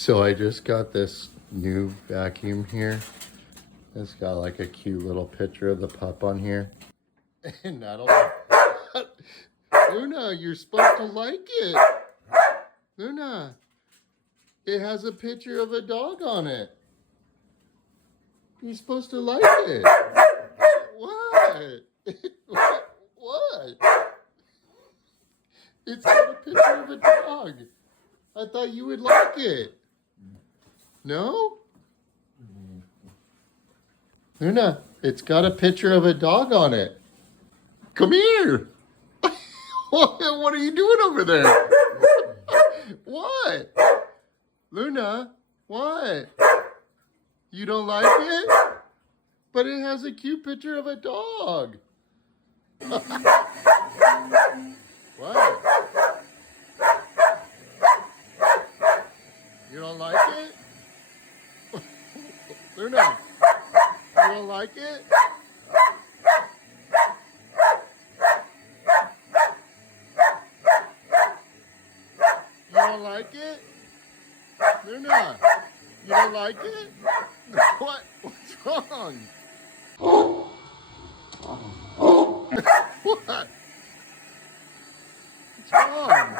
So I just got this new vacuum here. It's got like a cute little picture of the pup on here. And I don't Luna, you're supposed to like it. Luna, it has a picture of a dog on it. You're supposed to like it. What? What? It's got a picture of a dog. I thought you would like it. No? Luna, it's got a picture of a dog on it. Come here. What are you doing over there? What? Luna, what? You don't like it? But it has a cute picture of a dog. What? You don't like it? Luna, you don't like it? You don't like it? Luna, you don't like it? What? What's wrong? What? What's wrong?